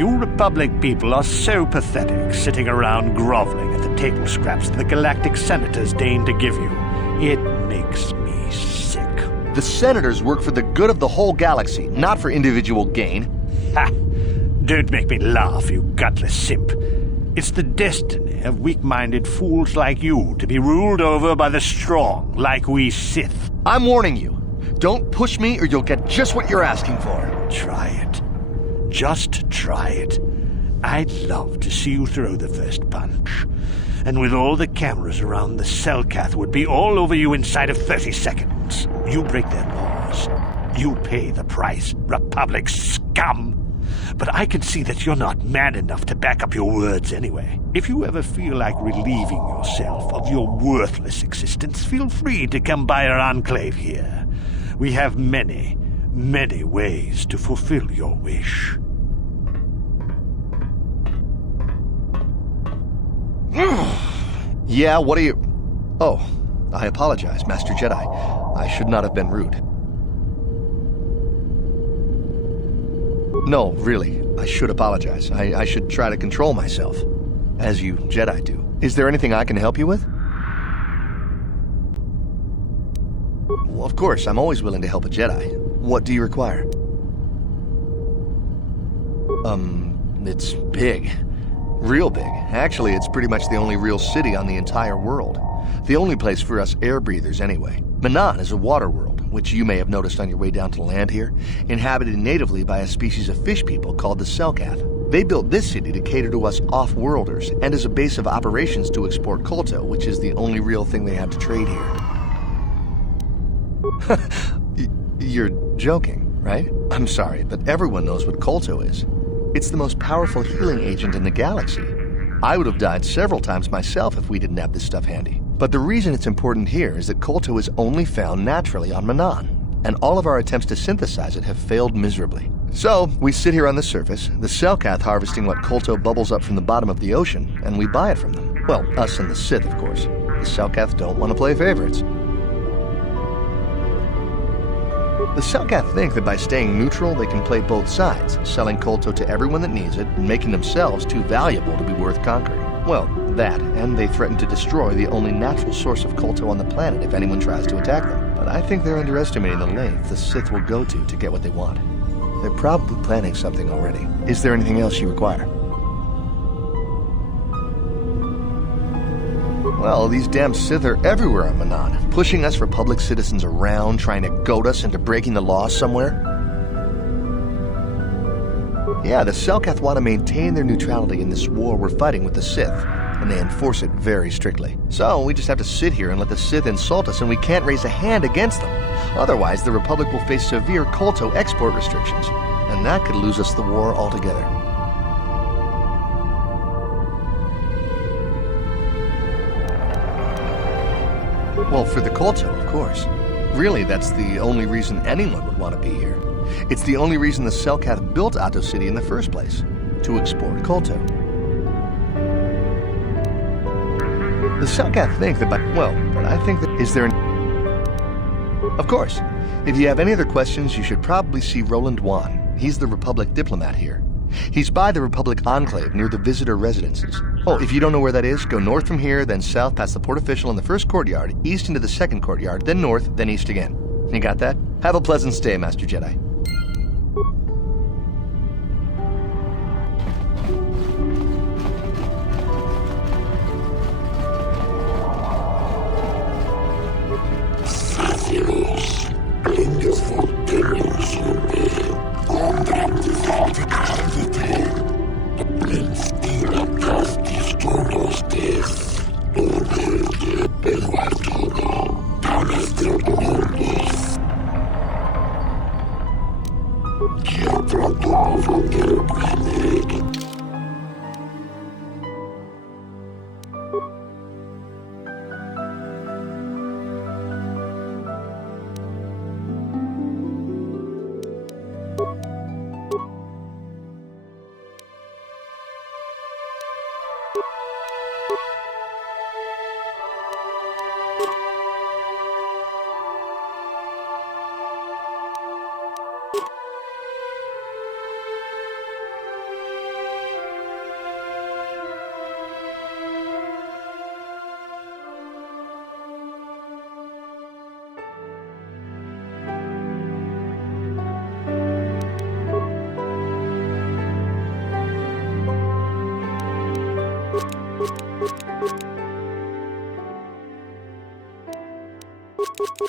You Republic people are so pathetic, sitting around groveling at the table scraps the galactic senators deign to give you. It makes me sick. The senators work for the good of the whole galaxy, not for individual gain. Ha! Don't make me laugh, you gutless simp. It's the destiny of weak-minded fools like you to be ruled over by the strong, like we Sith. I'm warning you. Don't push me or you'll get just what you're asking for. Try it. Just try it. I'd love to see you throw the first punch. And with all the cameras around, the Selkath would be all over you inside of 30 seconds. You break their laws. You pay the price, Republic scum. But I can see that you're not man enough to back up your words anyway. If you ever feel like relieving yourself of your worthless existence, feel free to come by our enclave here. We have many, many ways to fulfill your wish. Yeah, what are you... Oh, I apologize, Master Jedi. I should not have been rude. No, really, I should apologize. I should try to control myself, as you Jedi do. Is there anything I can help you with? Well, of course, I'm always willing to help a Jedi. What do you require? It's big. Real big. Actually, it's pretty much the only real city on the entire world. The only place for us air breathers, anyway. Manaan is a water world, which you may have noticed on your way down to land here, inhabited natively by a species of fish people called the Selkath. They built this city to cater to us off-worlders, and as a base of operations to export Kolto, which is the only real thing they have to trade here. You're joking, right? I'm sorry, but everyone knows what Kolto is. It's the most powerful healing agent in the galaxy. I would have died several times myself if we didn't have this stuff handy. But the reason it's important here is that Kolto is only found naturally on Manaan, and all of our attempts to synthesize it have failed miserably. So, we sit here on the surface, the Selkath harvesting what Kolto bubbles up from the bottom of the ocean, and we buy it from them. Well, us and the Sith, of course. The Selkath don't want to play favorites. The Selkath think that by staying neutral, they can play both sides, selling Kolto to everyone that needs it, and making themselves too valuable to be worth conquering. Well, that, and they threaten to destroy the only natural source of Kolto on the planet if anyone tries to attack them. But I think they're underestimating the length the Sith will go to get what they want. They're probably planning something already. Is there anything else you require? Well, these damn Sith are everywhere on Manaan, pushing us Republic citizens around, trying to goad us into breaking the law somewhere. Yeah, the Selkath want to maintain their neutrality in this war we're fighting with the Sith, and they enforce it very strictly. So we just have to sit here and let the Sith insult us, and we can't raise a hand against them. Otherwise, the Republic will face severe Kolto export restrictions, and that could lose us the war altogether. Well, for the Kolto, of course. Really, that's the only reason anyone would want to be here. It's the only reason the Selkath built Ahto City in the first place, to export Kolto. The Selkath think that but I think that... Is there an... Of course. If you have any other questions, you should probably see Roland Wan. He's the Republic diplomat here. He's by the Republic Enclave near the visitor residences. Oh, if you don't know where that is, go north from here, then south past the port official in the first courtyard, east into the second courtyard, then north, then east again. You got that? Have a pleasant stay, Master Jedi. How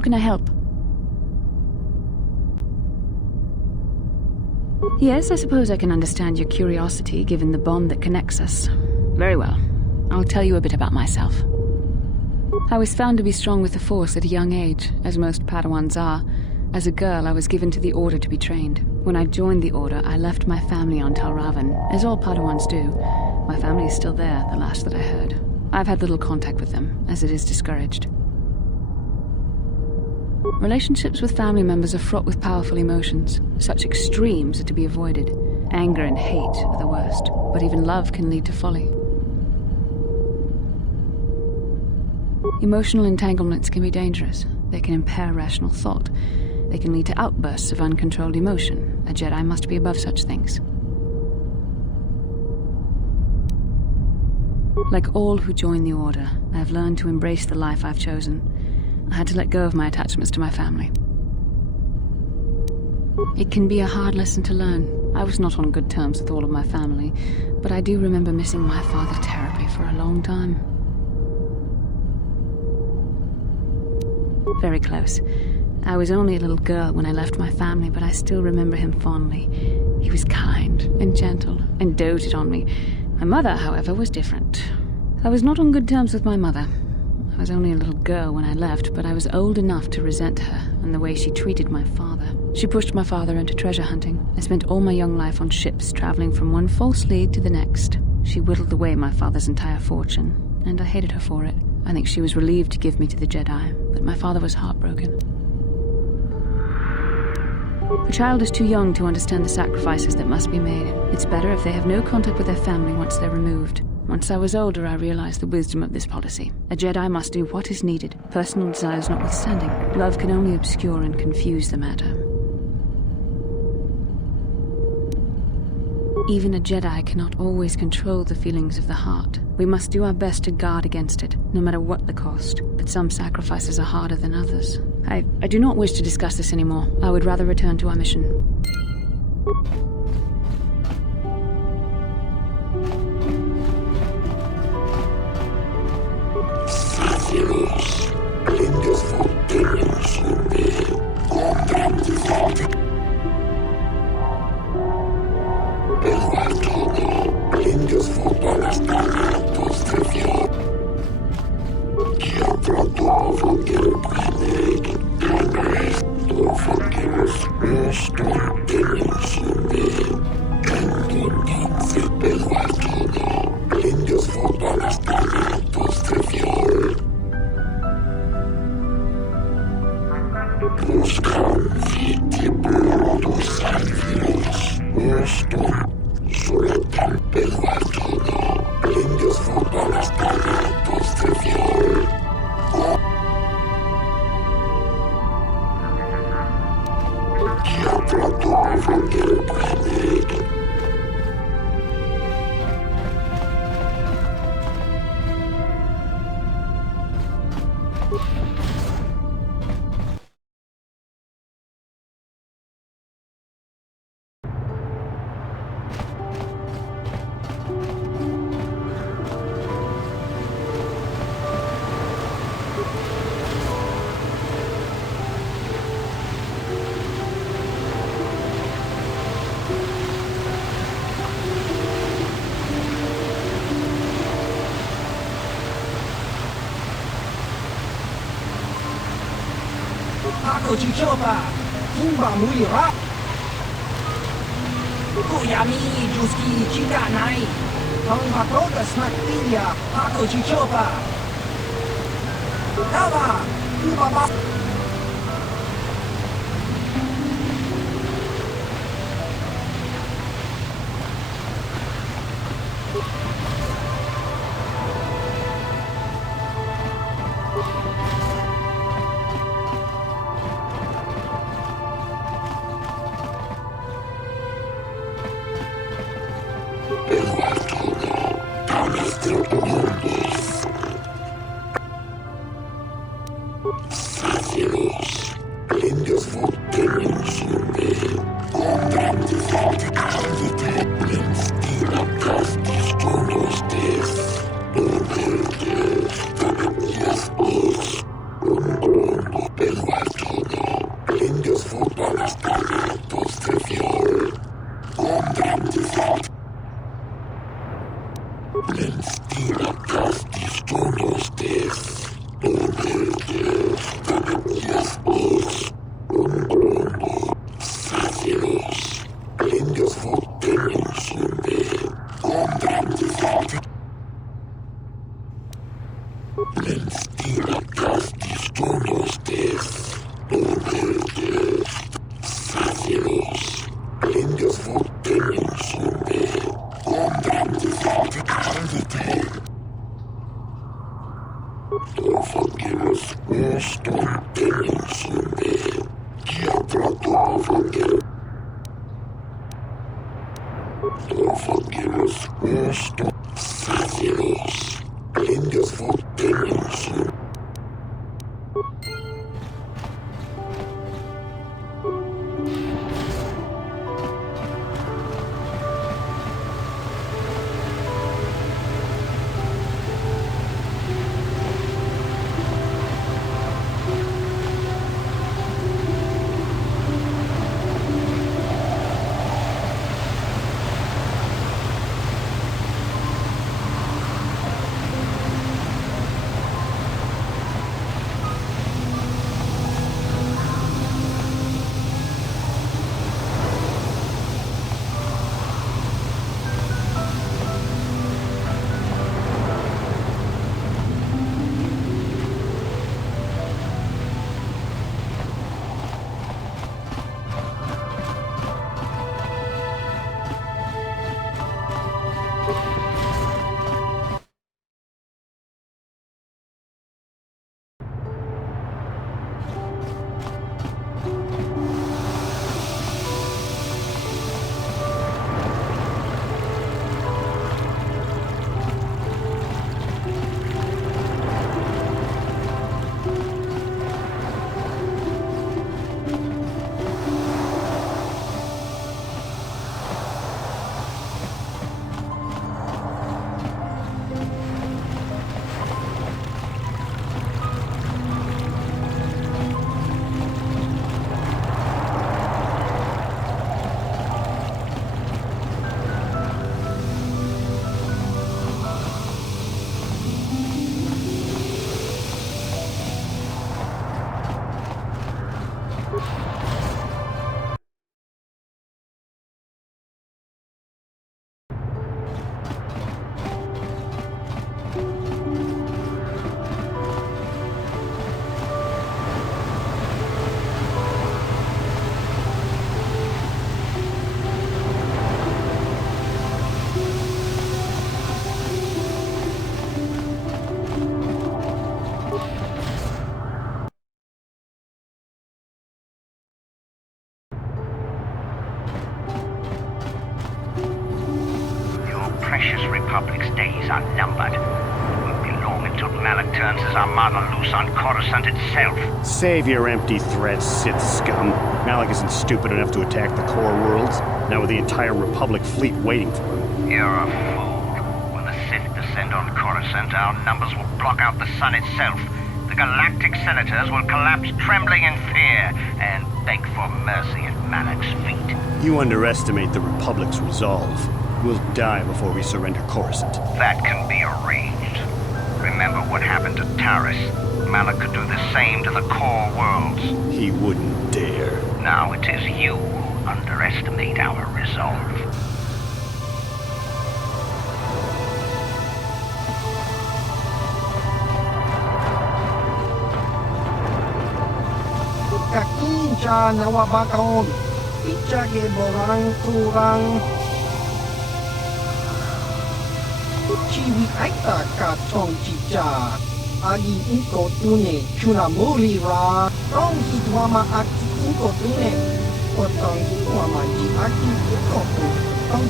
can I help? Yes, I suppose I can understand your curiosity, given the bond that connects us. Very well. I'll tell you a bit about myself. I was found to be strong with the Force at a young age, as most Padawans are. As a girl, I was given to the Order to be trained. When I joined the Order, I left my family on Talravan, as all Padawans do. My family is still there, the last that I heard. I've had little contact with them, as it is discouraged. Relationships with family members are fraught with powerful emotions. Such extremes are to be avoided. Anger and hate are the worst, but even love can lead to folly. Emotional entanglements can be dangerous. They can impair rational thought. They can lead to outbursts of uncontrolled emotion. A Jedi must be above such things. Like all who join the Order, I have learned to embrace the life I've chosen. I had to let go of my attachments to my family. It can be a hard lesson to learn. I was not on good terms with all of my family, but I do remember missing my father terribly for a long time. Very close. I was only a little girl when I left my family, but I still remember him fondly. He was kind and gentle and doted on me. My mother, however, was different. I was not on good terms with my mother. I was only a little girl when I left, but I was old enough to resent her and the way she treated my father. She pushed my father into treasure hunting. I spent all my young life on ships, traveling from one false lead to the next. She whittled away my father's entire fortune, and I hated her for it. I think she was relieved to give me to the Jedi, but my father was heartbroken. A child is too young to understand the sacrifices that must be made. It's better if they have no contact with their family once they're removed. Once I was older, I realized the wisdom of this policy. A Jedi must do what is needed, personal desires notwithstanding. Love can only obscure and confuse the matter. Even a Jedi cannot always control the feelings of the heart. We must do our best to guard against it, no matter what the cost. But some sacrifices are harder than others. I do not wish to discuss this anymore. I would rather return to our mission. Aku coba, Kumba Muira. Kuyami Juski Chika Nai. Kong Hakoda Smaktilia, Aku coba. Kawa, Kumba. Precious Republic's days are numbered. It won't be long until Malak turns his armada loose on Coruscant itself. Save your empty threats, Sith scum. Malak isn't stupid enough to attack the core worlds, now with the entire Republic fleet waiting for him. You're a fool. When the Sith descend on Coruscant, our numbers will block out the sun itself. The galactic senators will collapse trembling in fear and beg for mercy at Malak's feet. You underestimate the Republic's resolve. We'll die before we surrender Coruscant. That can be arranged. Remember what happened to Taris. Malak could do the same to the core worlds. He wouldn't dare. Now it is you who underestimate our resolve. Kakinja nawabakaon. Ichage borang turang. Chiwi aita ka tong chicha. Agi inko tune chunamuri ra. Tong hidwama aki inko tune. Potong hidwama ji aki inko tune.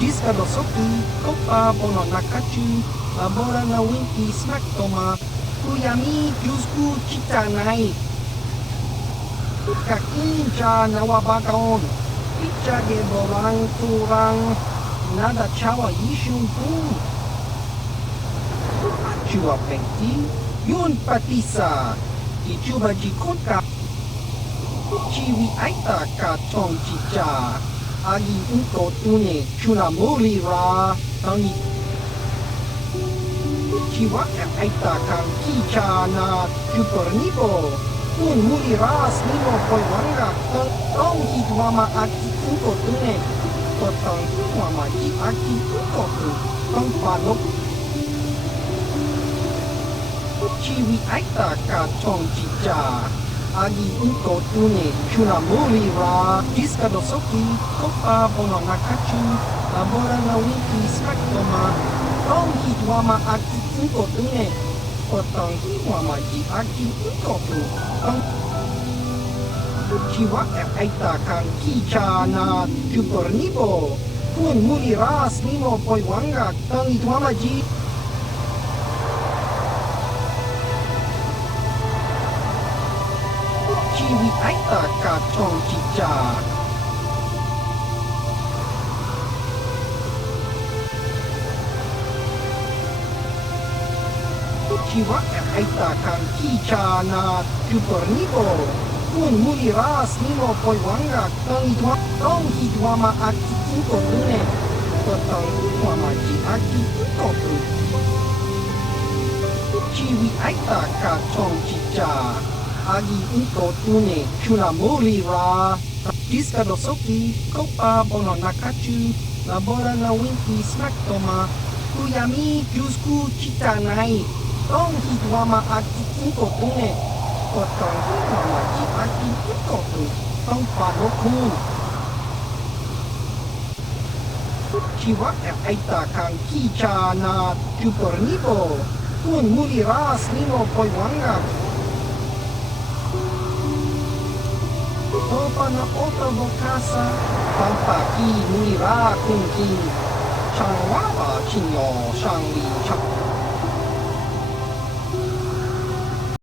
Diska dosoki kopa bono nakachu. Labora na winki smack toma. Kuyami Jusku Chitanai Kakinja Nawabagaon Picha de Borang Turang Nada Chawa Yishun Pum Chua Pengti Yun Patisa Kichuba Jikotka Chiwi Aita Ka Tong Chicha Agi Unko Tune Chunamuri Ra Tangi Chiwa Aita Kan Kicha Na Jupernibo Kun Muri Ras Nimo Poiwanga Tong Hidwama Aki Unko Tune Tong Hidwama Ji Aki Unko Tune Tong Panok Chiwi Aita Ka Tong Chicha Agi Unko Tune Chunamuri Ra Jiska Dosoki Kopa Bono Nakachu Labora na Wiki Smaktoma Tong Hidwama Aki Unko Tune Tong Hidwama Ji Aki Unko Tune Tong Chiwa Aita Kan Kicha Na Jupernibo Kun Muri Ras Nimo Poiwanga Tong Hidwama Ji Chiwi Aita Ka Tong Chicha Chiwa Aita Kan Kicha Na Jupernibo Kun Muri Ras Nimo Poiwanga Tong Hidwama Aki Unko Tune Tong Hidwama Ji Aki Unko Tune Chiwi Aita Ka Tong Chicha Agi Unko Tune Chunamuri Ra Jiska Dosoki Kopa Bono Nakachu Labora na Winki Smaktoma Kuyami Jusku Chitanai Tong Hidwama Aki Unko Tune Tong Hidwama Ji Aki Unko Tune Tong Panokun Chiwa Aita Kan Kicha Na Jupernibo Kun Muri Ras Nimo Poiwanga Topa na Ota Bokasa Pampaki Muri Ra Kun King Chang Waba Chinyo Shang Li Chak